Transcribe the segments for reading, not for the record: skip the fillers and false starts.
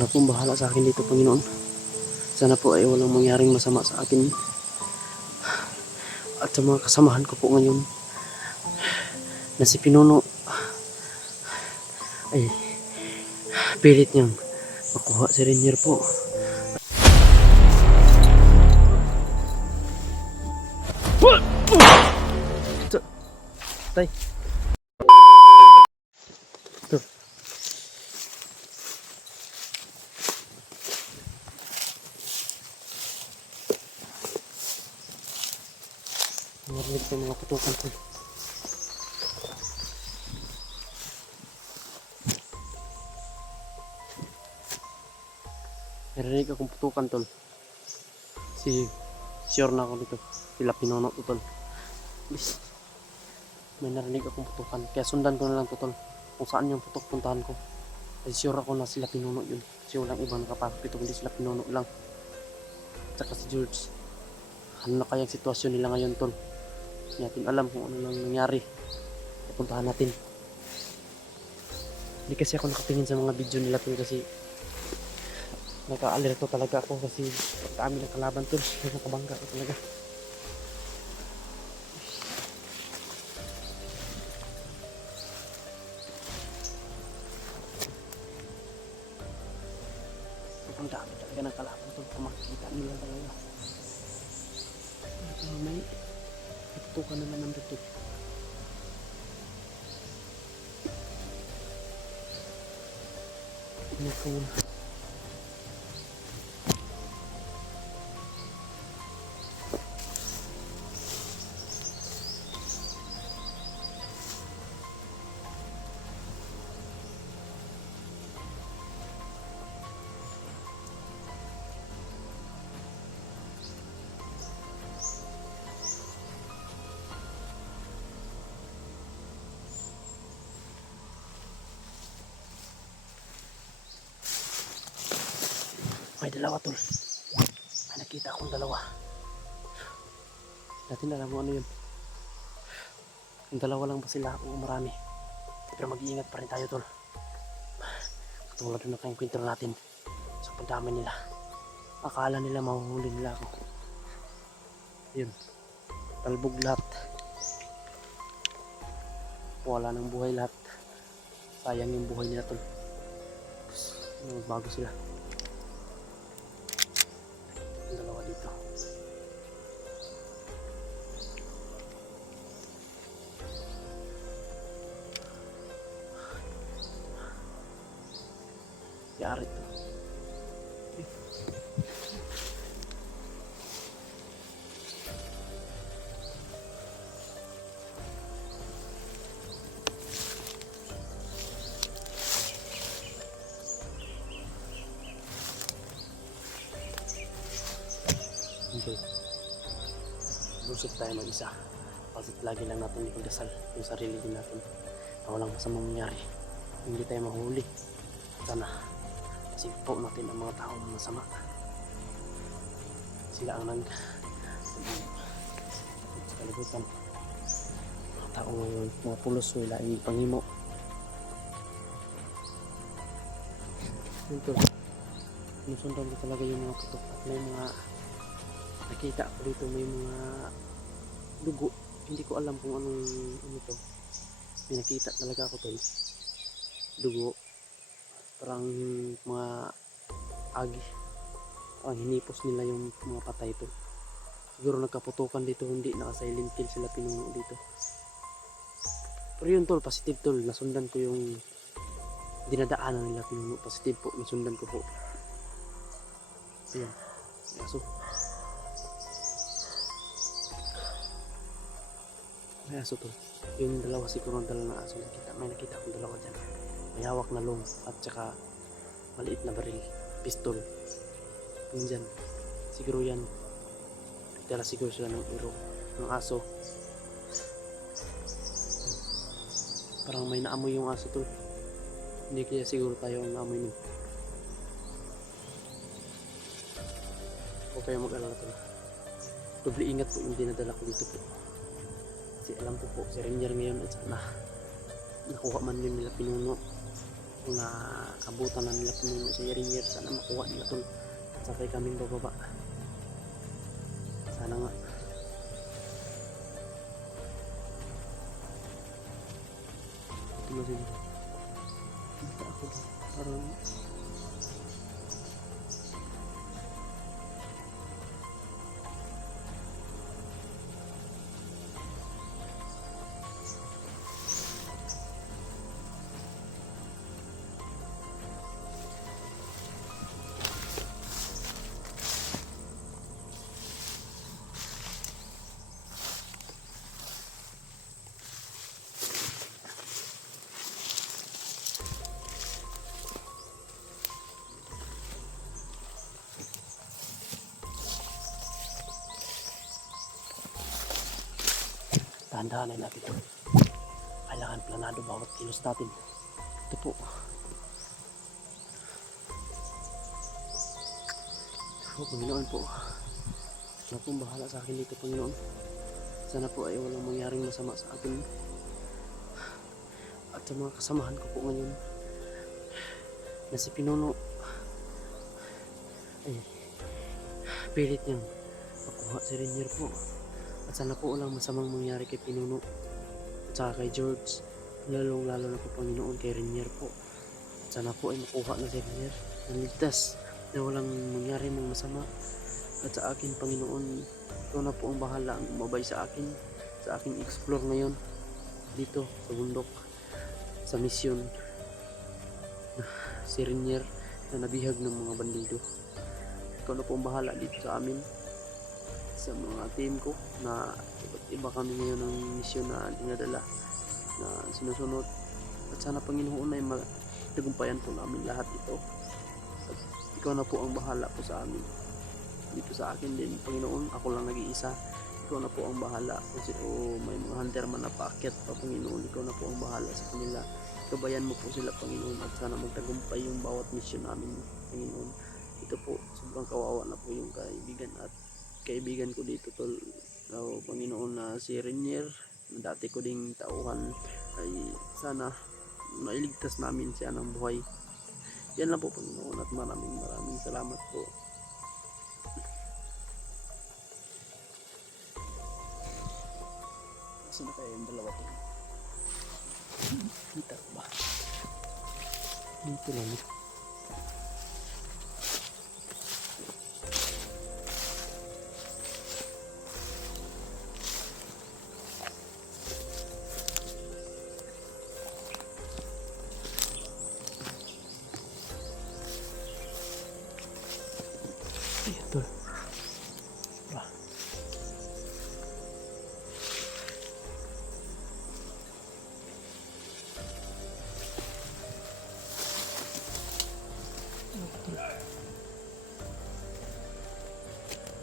Sana po bahala sa akin dito, Panginoon. Sana po ay walang mangyaring masama sa akin at sa mga kasamahan ko po ngayon na si Pinuno ay pilit niyang makuha si Rainier po. Tay. Ito. Marinig sa mga putukan ko. Marinig akong putukan, tol. Sure na ako dito. Sila Pinuno to, tol. Please. May narinig akong putukan. Kaya sundan ko na lang to, tol. Kung saan yung putok puntahan ko. Kasi sure ako na sila Pinuno yun. Kasi walang ibang nakapasok dito. Hindi sila Pinuno lang. Tsaka si George. Ano na kaya ang sitwasyon nila ngayon, tol? Hindi natin alam kung ano lang nangyari. Puntahan natin. Hindi kasi ako nakatingin sa mga video nila, tol, kasi naka-alerto talaga ako kasi dami ng kalaban, tol. Nakabangga ko talaga. Ang dami talaga ng kalaban, tol. Kung makikita nila talaga. May itutukan na naman dito. Ano ko muna. May dalawa, tol. May nakita akong dalawa. Natin alam mo ano yun. Yung dalawa lang ba sila o marami? Pero mag-iingat pa rin tayo, tol. Katulad na kayong kwento natin sa pagdami nila. Akala nila mahuhuli nila ako. Yun. Talbog lahat. Wala ng buhay lahat. Sayang yung buhay nila, tol. Bago sila. Yung dalawa dito. Yari to. Okay. Busog tayo mag-isa. Kasi lagi lang natin ipagdasal yung sarili din natin na walang masamang mangyari. Hindi tayo mahuli. Sana masigpo natin ang mga taong masama. Sila ang sa kalibutan. Mga taong mga pulos wala ang pangimo. Ito. Sinusundan ko talaga yung mga putok at may mga nakita ako dito, may mga dugo. Hindi ko alam kung anong ano to. May nakita talaga ako to. Dugo. Parang mga agi. Parang hinipos nila yung mga patay to. Siguro nagkaputukan dito, hindi naka-silent kill sila Pinuno dito. Pero yun, tol, positive, tol. Nasundan ko yung dinadaanan nila Pinuno. Positive po, nasundan ko po. Ayan. Aso. May aso to. Yung dalawa siguro ang dalawa na aso nakita. May nakita akong dalawa dyan. May hawak na long at saka maliit na baril. Pistol. Yun dyan. Siguro yan. Dala siguro sila ng iro. Ng aso. Parang may naamoy yung aso to. Hindi kaya siguro tayo ang naamoy nun. Huwag kayo mag-alala to. Doble ingat po yung dinadala ko dito po. Kasi alam ko po si Rainier ngayon at sana nakuha man yun nila Pinuno. kung naabutan na nila pununo sa Yarinyar, sana makuha nila tol at sakay kaming bababa. Sana nga. Ito na sila. Kita ako parang dahan-dahanin natin ito. Kailangan planado bawat kilos natin. Ito po. So, Panginoon po. Sana po bahala sa akin dito, Panginoon. Sana po ay walang mangyaring masama sa akin. At sa mga kasamahan ko po ngayon na si Pinuno ay pilit niyang makuha si Rainier po. At sana po walang masamang mangyari kay Pinuno at saka kay George, lalong lalo na po Panginoon kay Rainier po. At sana po ay makuha na si Rainier ng ligtas na walang mangyari mang masama. At sa akin, Panginoon, ikaw na po ang bahala, ang umabay sa aking explore ngayon dito sa bundok, sa misyon si Rainier na nabihag ng mga bandido. Ikaw na po ang bahala dito sa amin, sa mga team ko na iba't iba kami ngayon ng misyon na dinadala na sinusunod. At sana Panginoon ay matagumpayan po namin lahat ito. At ikaw na po ang bahala po sa amin. Dito sa akin din, Panginoon, ako lang nag-iisa. Ikaw na po ang bahala. Kung may mga hunter man na paakyat pa, Panginoon, ikaw na po ang bahala sa kanila. Gabayan mo po sila, Panginoon, at sana magtagumpay yung bawat misyon namin, Panginoon. Ito po, sobrang kawawa na po yung kaibigan ko dito, tol. So, Panginoon, na si Rainier, na dati ko ding tauhan, ay sana mailigtas namin siya ng buhay. Yan lang po, Panginoon, at maraming salamat po. Saan na kayo yung dalawa po? Kita ba? Dito lang. Ito. Bah.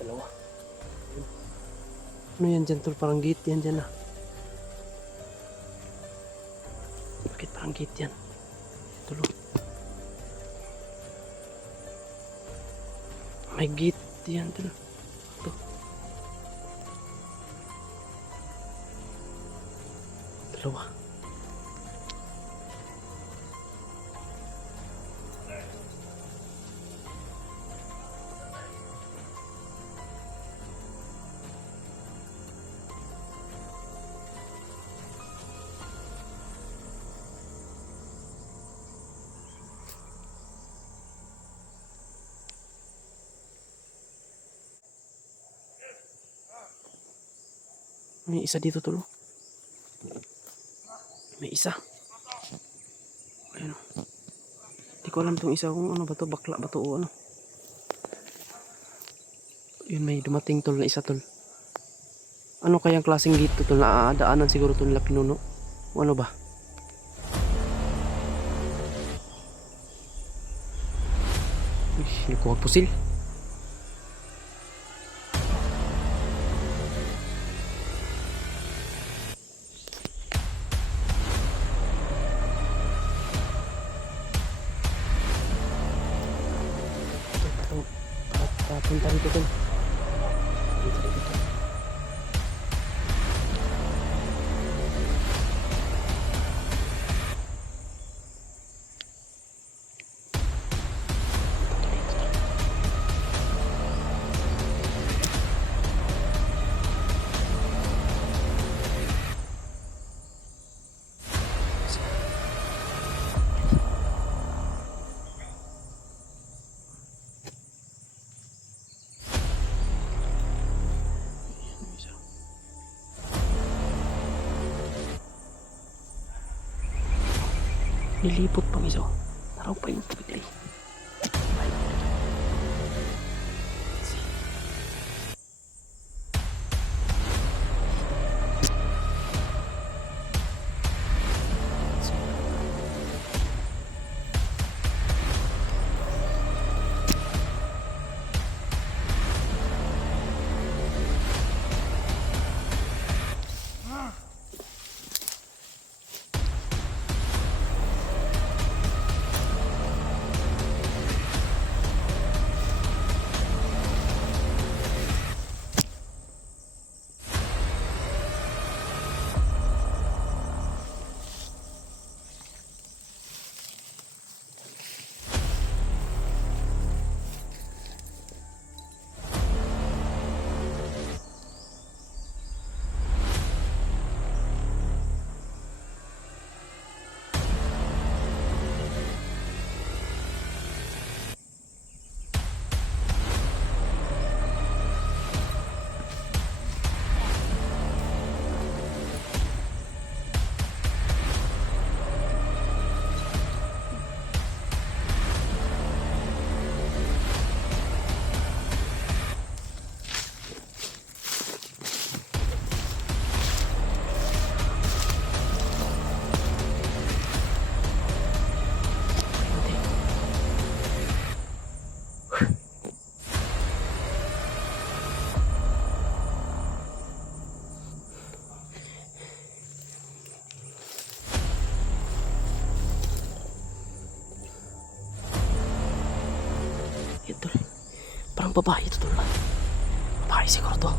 Dalawa. Ano yan dyan, tol? Parang gate yan dyan, ah. Bakit parang gate yan? Tulo. May gate yan, tol. Ito. Dalawa. May isa dito, tol. May isa. Ayun. Hindi ko alam itong isa kung ano ba to, bakla ba to o ano. Yun, may dumating, tol, na isa, tol. Ano kayang klaseng gate to, tol? Naadaanan siguro to nila Pinuno. O ano ba? Uy, nakuha pusil. Punta rito, tol. Punta rito, tol. Lilipot pang isa. Naraw pa yung bigay. Ito. Parang babae ito tol. Babae siguro to.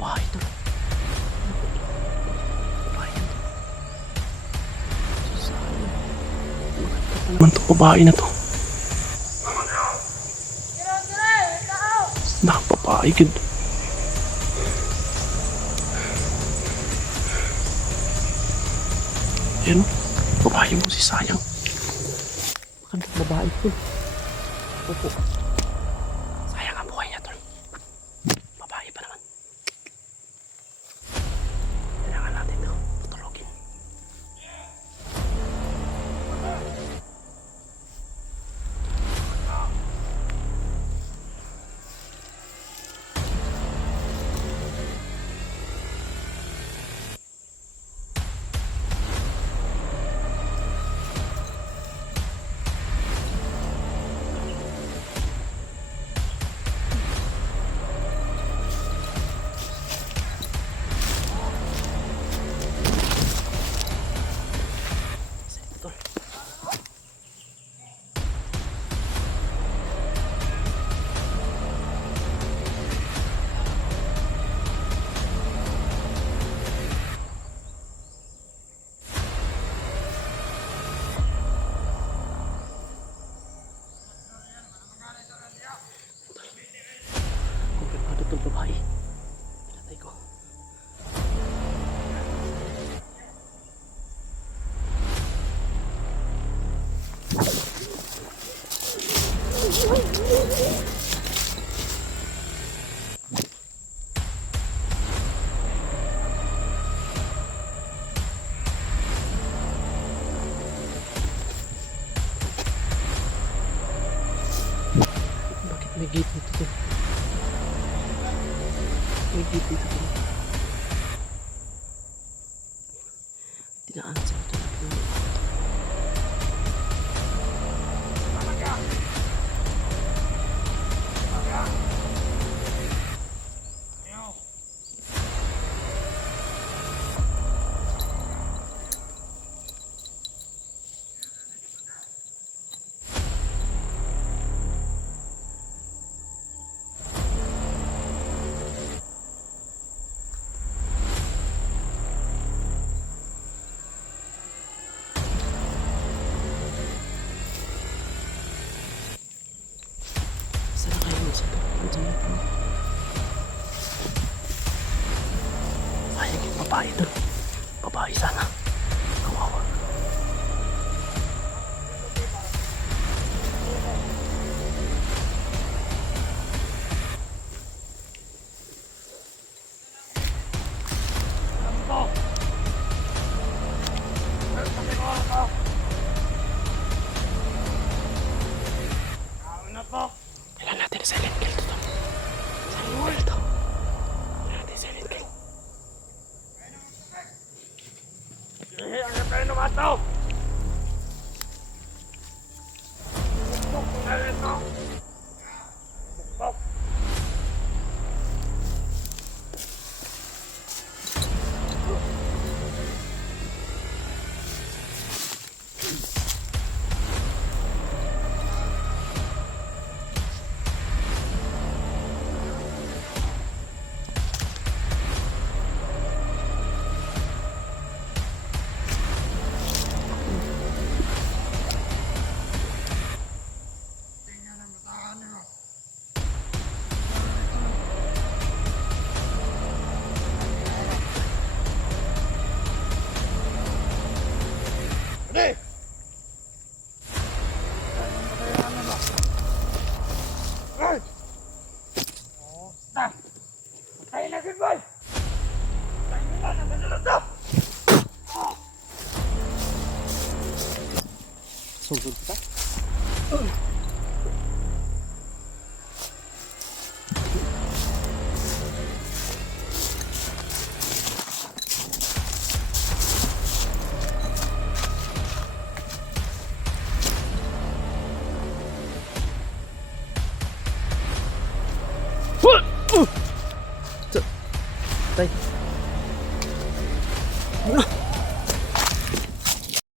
Babae to. Babae yan to. Susana. Maganda pa naman itong babae na to. Nakapapahigid. Yan, babae mo si Sayang. Magandang babae ito. Opo. Sayang ang buhay niya tol. Babae pa naman. Kailangan natin ito patulogin. Itong babae. Pinatay ko. Bakit may gate nito? May gate dito. Tinaan sa ito. Sayang yung babae doon. Babae sana. Kawawa. Sugod ka? Tay.